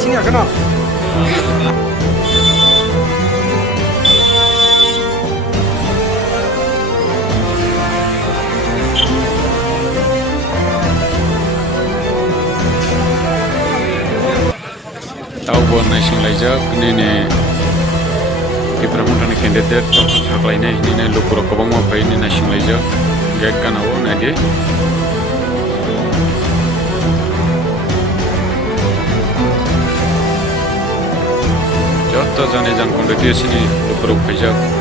Sini ya kenal. Tahu buat nasional aja, ini Ibrahim candidate contoh saklainya ini lukur kebang apa ini nasional aja, gak kan awal nade. Jotta jane jan kondisi ini lukur aja.